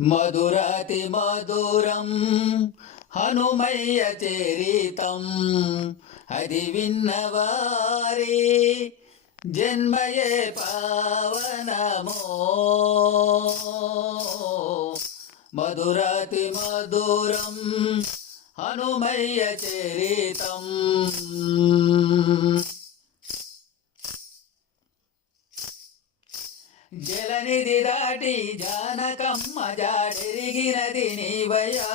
మధురాతి మధురం హనుమయ్య చరితం అది విన్నవారి జన్మయే పావనమో. మధురాతి మధురం హనుమయ్య చరితం. జలనిధి దాటి జానకమ్మ జాడెరిగినది నీవయ్యా.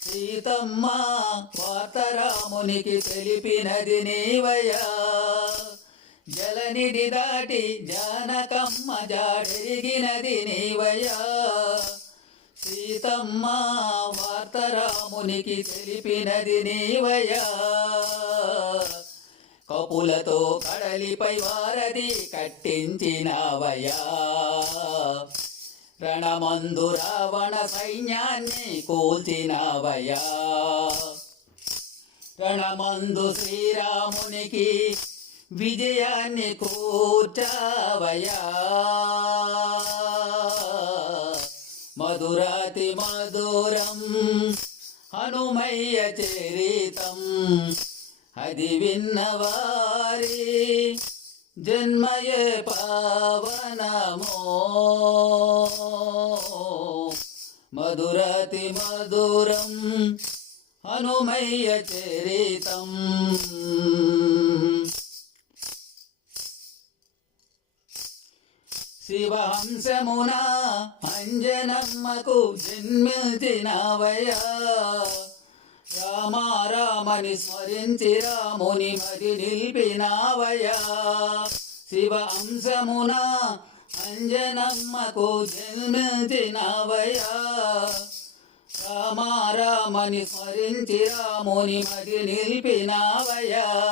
సీతమ్మ వార్తరామునికి తెలిపినది నీవయ్యా. జలనిధి దాటి జానకమ్మ జాడెరిగినది నీవయ్యా. సీతమ్మ వార్తరామునికి తెలిపినది నీవయ్యా. కపులతో కడలిపై వారధి కట్టించినవయ్యా. రణమందు రావణ సైన్యాన్ని కూల్చినవయ్యా. రణమందు శ్రీరామునికి విజయాన్ని కూర్చావయ్యా. మధురాతి మధురం హనుమయ్య చరితం అది విన్నవారి జన్మయే పావనమో. మధురాతి మధురం హనుమయ్య చరితం. శివహంసమున అంజనమ్మకు జన్మించినవయ్యా. రామ రామని స్మరించి రాముని మది నిలిపినావయ్యా. శివ అంశమున అంజనమ్మకు జన్మించినవయ్యా. రామ రామని స్మరించి రాముని మది నిలిపినావయ్యా.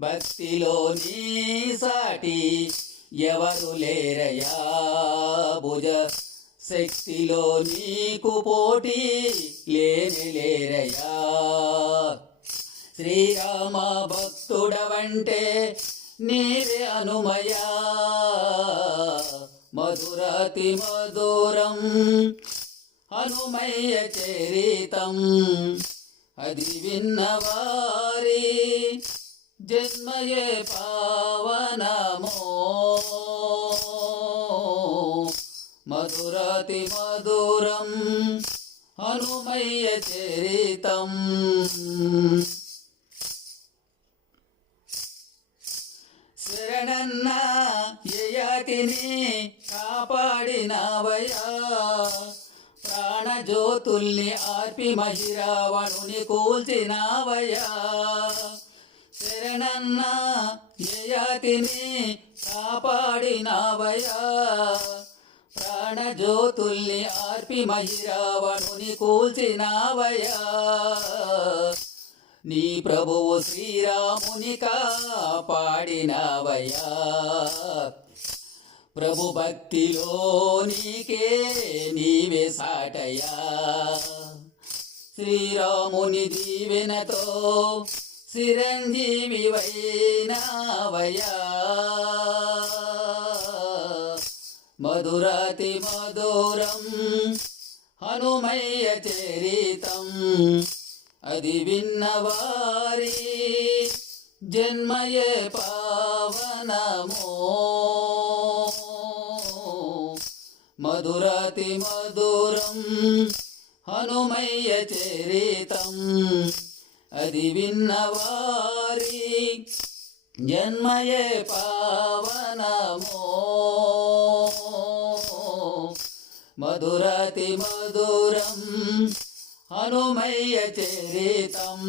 భక్తిలో నీ సాటి ఎవరు లేరయ్యా. భుజ శక్తిలో నీకు పోటీ లేరయ్యా. శ్రీరామ భక్తుడవంటే నీవే హనుమయ్యా. మధురాతి మధురం హనుమయ్య చరితం అది విన్నవారి జన్మయే పావనమో. మధురాతి మధురం హనుమయ్య చరితం. శరణన్న యయాతిని కాపాడినవయ్యా. ప్రాణజ్యోతుల్ని ఆర్పి మహిరావణుని కూల్చినవయ్యా. శరణన్న యయాతిని కాపాడినవయ్యా. ప్రాణజ్యోతుల్ని ఆర్పి మహిరావణుని కూల్చినవయ్యా. నీ ప్రభువు శ్రీరాముని కాపాడినవయ్యా. ప్రభు భక్తిలో నీకే నీవే సాటయ్యా. శ్రీరాముని దీవెనతో చిరంజీవి వైనావయ్యా. మధురాతి మధురం హనుమయ్య చరితం అది విన్నవారి జన్మయే పావనమో. మధురాతి మధురం హనుమయ్య చరితం అది విన్నవారి జన్మయే పావనమో. మధురాతి మధురం హనుమయ్య చరితం.